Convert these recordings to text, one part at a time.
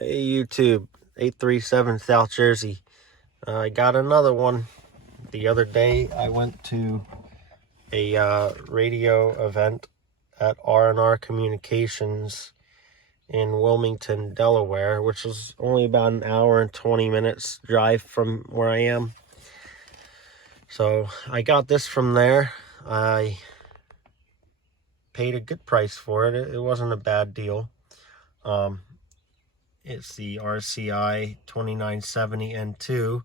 Hey YouTube, 837 South Jersey. I got another one. The other day I went to a radio event at R&R Communications in Wilmington, Delaware, which is only about an hour and 20 minutes drive from where I am. So I got this from there. I paid a good price for it. It wasn't a bad deal. It's the RCI 2970 N2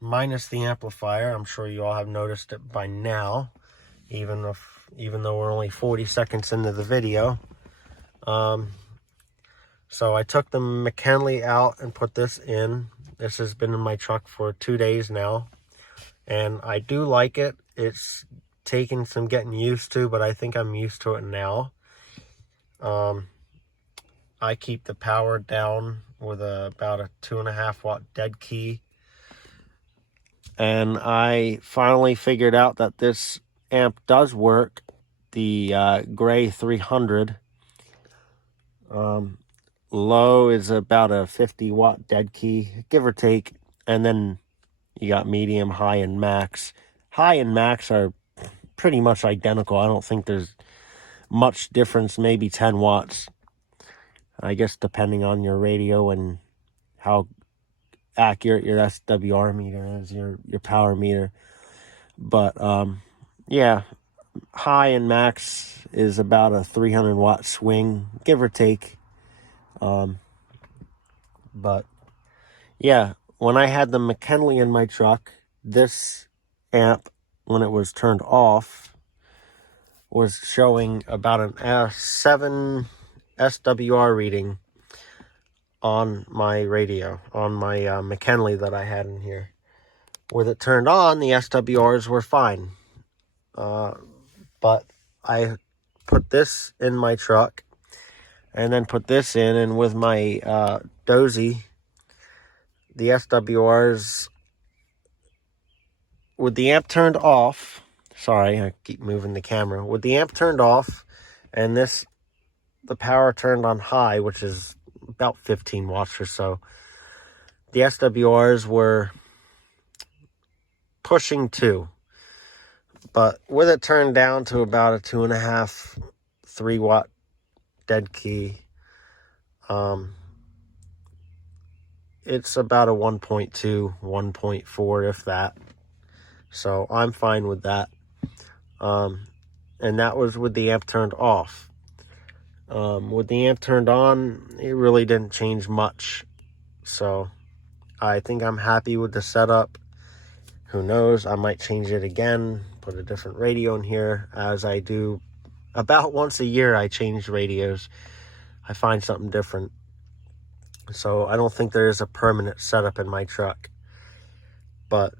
minus the amplifier. I'm sure you all have noticed it by now, even though we're only 40 seconds into the video. So I took the McKinley out and put this in. This has been in my truck for 2 days now, and I do like it. It's taken some getting used to, but I think I'm used to it now. I keep the power down with about a 2.5 watt dead key. And I finally figured out that this amp does work. The Gray 300. Low is about a 50 watt dead key, give or take. And then you got medium, high, and max. High and max are pretty much identical. I don't think there's much difference, maybe 10 watts. I guess depending on your radio and how accurate your SWR meter is, your power meter. But yeah, high and max is about a 300 watt swing, give or take. But yeah, when I had the McKinley in my truck, this amp, when it was turned off, was showing about an 7 SWR reading on my radio, on my McKinley that I had in here. With it turned on, the SWRs were fine. But I put this in my truck and then put this in, and with my Dozy, the SWRs, with the amp turned off, sorry, I keep moving the camera, with the amp turned off and the power turned on high, which is about 15 watts or so, the SWRs were pushing 2. But with it turned down to about a 2.5, 3 watt dead key, it's about a 1.2, 1.4, if that. So I'm fine with that. And that was with the amp turned off. With the amp turned on, it really didn't change much. So I think I'm happy with the setup. Who knows, I might change it again, put a different radio in here, as I do about once a year. I change radios. I find something different. So I don't think there is a permanent setup in my truck. But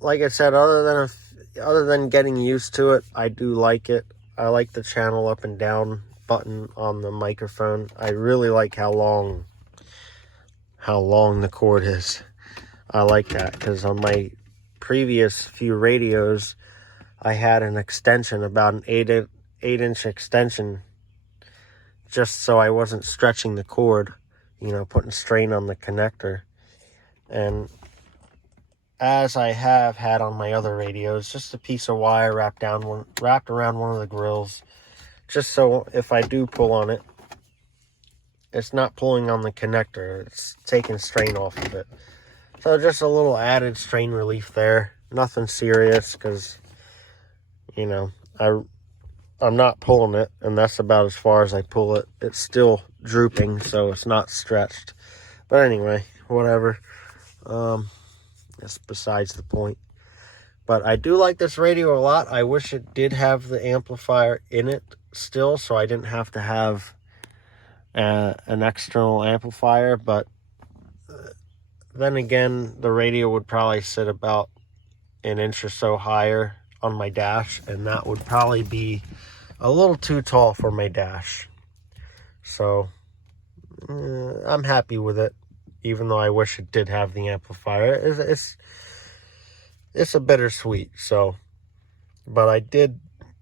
like I said, other than getting used to it, I do like it. I like the channel up and down button on the microphone. I really like how long the cord is. I like that, because on my previous few radios, I had an extension, about an 8-inch extension, just so I wasn't stretching the cord, putting strain on the connector. And as I have had on my other radios, just a piece of wire wrapped around one of the grills, just so if I do pull on it, it's not pulling on the connector, it's taking strain off of it. So just a little added strain relief there. Nothing serious, because, I'm not pulling it, and that's about as far as I pull it. It's still drooping, so it's not stretched. But anyway, whatever. That's besides the point. But I do like this radio a lot. I wish it did have the amplifier in it still, so I didn't have to have an external amplifier. But then again, the radio would probably sit about an inch or so higher on my dash, and that would probably be a little too tall for my dash. So I'm happy with it, even though I wish it did have the amplifier. It's a bittersweet. So, but I did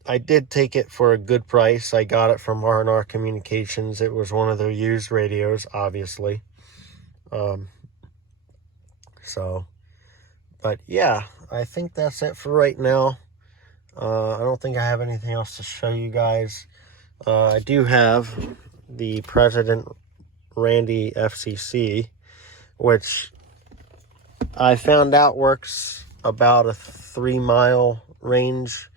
I did take it for a good price. I got it from R&R Communications. It was one of their used radios, obviously. But yeah, I think that's it for right now. I don't think I have anything else to show you guys. I do have the President Randy FCC, which I found out works about a 3-mile range.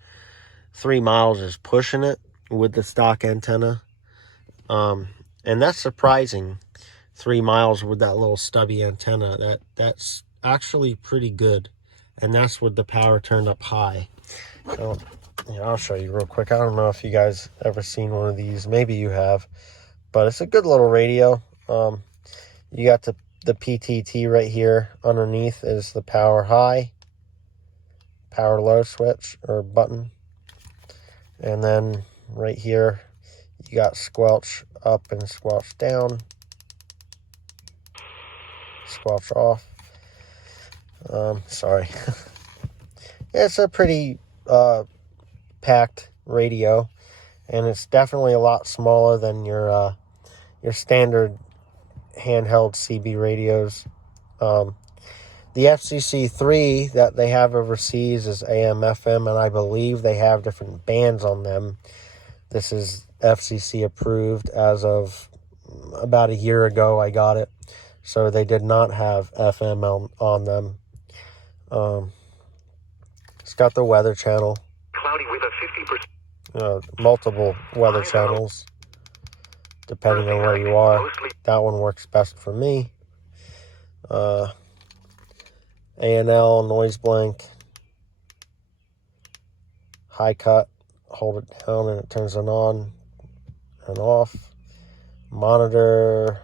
3 miles is pushing it with the stock antenna. And that's surprising. 3 miles with that little stubby antenna. That's actually pretty good. And that's with the power turned up high. So, yeah, I'll show you real quick. I don't know if you guys ever seen one of these. Maybe you have. But it's a good little radio. You got the PTT right here. Underneath is the power high, power low switch or button. And then right here, you got squelch up and squelch down. Squelch off. Sorry. It's a pretty packed radio, and it's definitely a lot smaller than your standard handheld CB radios. The FCC3 that they have overseas is AM, FM, and I believe they have different bands on them. This is FCC approved as of about a year ago. I got it. So they did not have FM on them. It's got the weather channel. Cloudy with a 50%. Multiple weather channels, depending on where you are. That one works best for me. A&L, noise blank, high cut, hold it down and it turns it on and off. Monitor,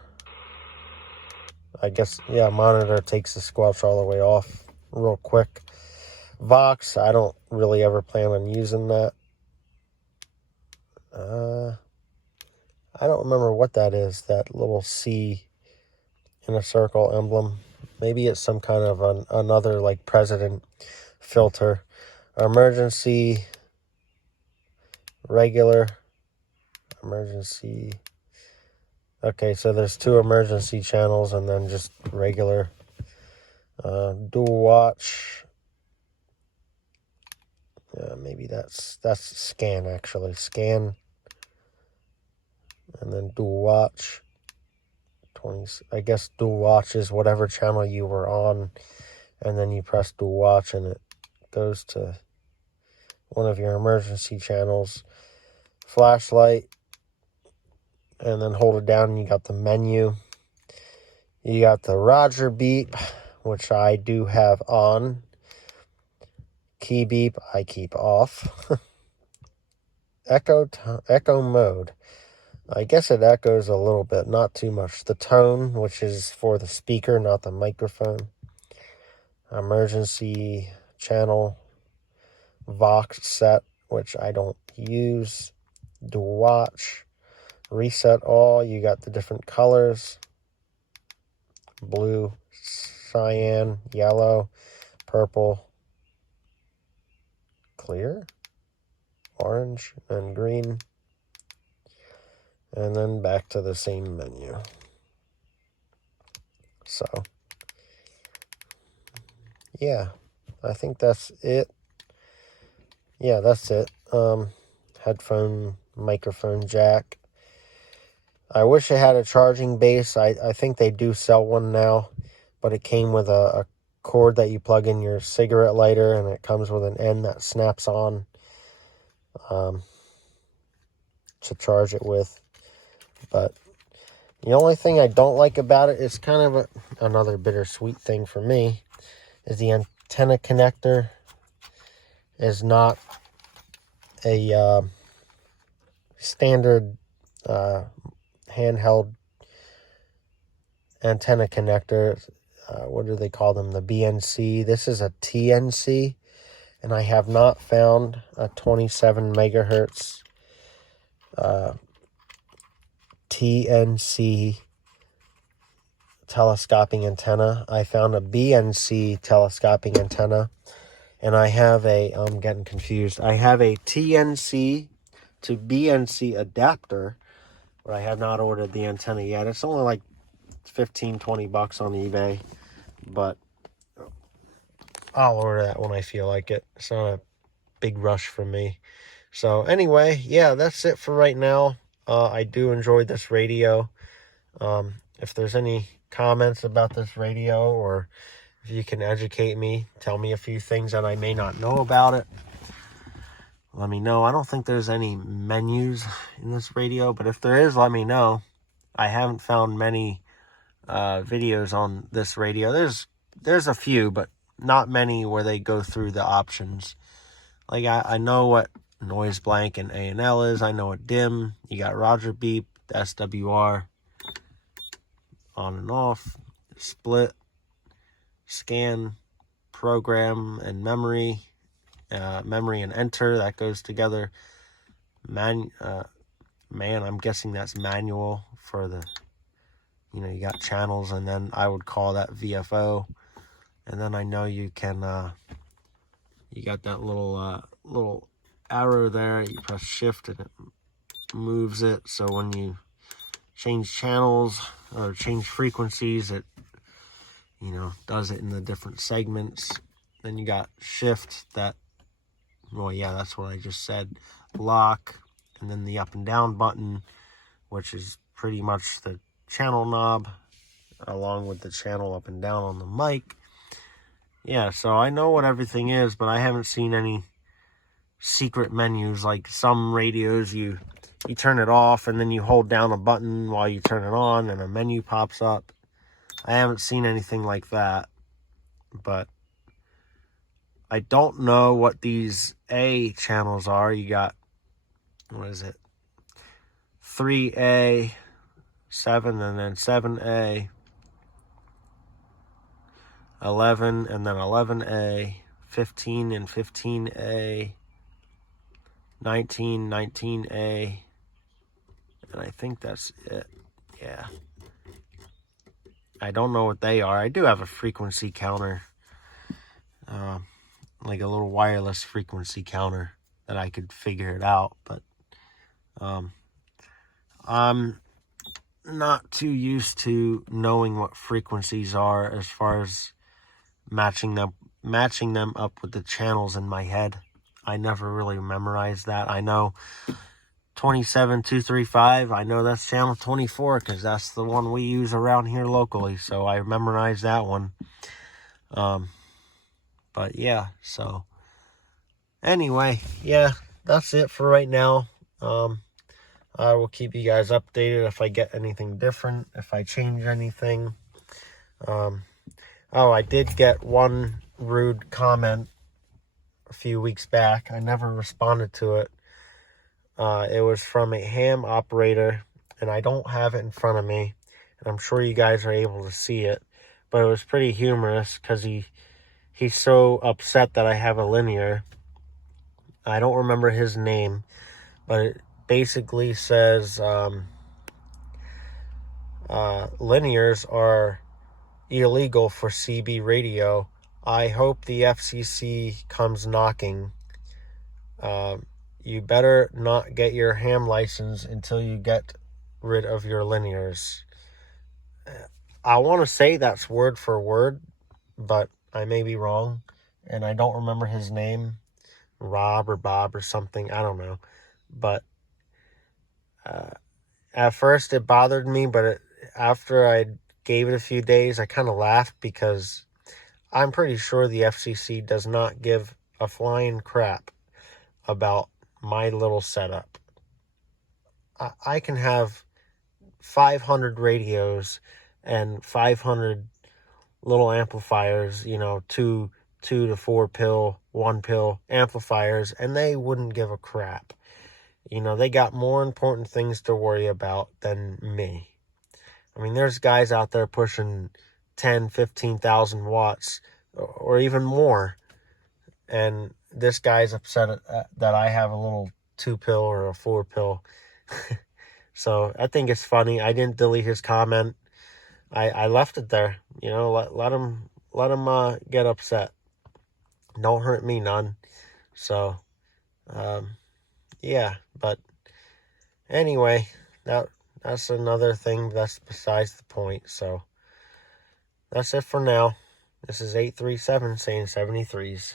I guess, yeah, monitor takes the squelch all the way off real quick. Vox, I don't really ever plan on using that. I don't remember what that is, that little C in a circle emblem. Maybe it's some kind of another like president filter. Emergency, regular, emergency. Okay, so there's 2 emergency channels and then just regular. Dual watch. Maybe that's scan actually. Scan. And then dual watch. 20. I guess dual watch is whatever channel you were on, and then you press dual watch and it goes to one of your emergency channels. Flashlight, and then hold it down and you got the menu. You got the Roger beep, which I do have on. Key beep I keep off. Echo mode. I guess it echoes a little bit, not too much. The tone, which is for the speaker, not the microphone. Emergency channel. Vox set, which I don't use. Dual watch. Reset all. You got the different colors. Blue, cyan, yellow, purple, clear, orange, and green. And then back to the same menu. So, yeah, I think that's it. Yeah, that's it. Headphone, microphone jack. I wish it had a charging base. I think they do sell one now, but it came with a cord that you plug in your cigarette lighter, and it comes with an end that snaps on to charge it with. But the only thing I don't like about it is kind of another bittersweet thing for me, is the antenna connector is not a standard handheld antenna connector. What do they call them? The BNC. This is a TNC, and I have not found a 27 megahertz TNC telescoping antenna. I found a BNC telescoping antenna, And I have I'm getting confused. I have a TNC to BNC adapter, but I have not ordered the antenna yet. It's only like 15, 20 bucks on eBay, but I'll order that when I feel like it. It's not a big rush for me. So anyway, yeah, that's it for right now. I do enjoy this radio. If there's any comments about this radio, or if you can educate me, tell me a few things that I may not know about it, let me know. I don't think there's any menus in this radio, but if there is, let me know. I haven't found many videos on this radio. There's a few, but not many where they go through the options. Like I know what noise blank and A&L is. I know what dim. You got Roger beep, SWR, on and off, split, scan, program, and memory. Memory and enter, that goes together. Man, I'm guessing that's manual for the, you got channels, and then I would call that VFO. And then I know you can, you got that little arrow there. You press shift and it moves it. So when you change channels or change frequencies, it, does it in the different segments. Then you got shift, that, well, yeah, that's what I just said. Lock, and then the up and down button, which is pretty much the channel knob, along with the channel up and down on the mic. Yeah, so I know what everything is, but I haven't seen any secret menus. Like some radios, you turn it off, and then you hold down a button while you turn it on, and a menu pops up. I haven't seen anything like that, but I don't know what these A channels are. You got, what is it? 3A, 7, and then 7A, 11, and then 11A, 15 and 15A, 19, 19A, and I think that's it. Yeah. I don't know what they are. I do have a frequency counter, like a little wireless frequency counter that I could figure it out, but I'm not too used to knowing what frequencies are as far as matching them up with the channels in my head. I never really memorized that. I know 27235, I know that's channel 24 because that's the one we use around here locally, so I memorized that one. But yeah, so anyway, yeah, that's it for right now. I will keep you guys updated if I get anything different, if I change anything. I did get one rude comment a few weeks back. I never responded to it. It was from a ham operator, and I don't have it in front of me, and I'm sure you guys are able to see it, but it was pretty humorous because he's so upset that I have a linear. I don't remember his name, but it basically says linears are illegal for CB radio. I hope the FCC comes knocking. You better not get your ham license until you get rid of your linears. I want to say that's word for word, but I may be wrong, and I don't remember his name. Rob or Bob or something, I don't know. But at first it bothered me, but after I gave it a few days, I kind of laughed because I'm pretty sure the FCC does not give a flying crap about my little setup. I can have 500 radios and 500 little amplifiers, 2 to 4 pill, 1 pill amplifiers, and they wouldn't give a crap. They got more important things to worry about than me. I mean, there's guys out there pushing 10, 15,000 watts or even more, and this guy's upset that I have a little 2 pill or a 4 pill. So I think it's funny. I didn't delete his comment. I left it there. Let him get upset. Don't hurt me none. So, yeah, but anyway, that's another thing that's besides the point. So, that's it for now. This is 837 saying 73s.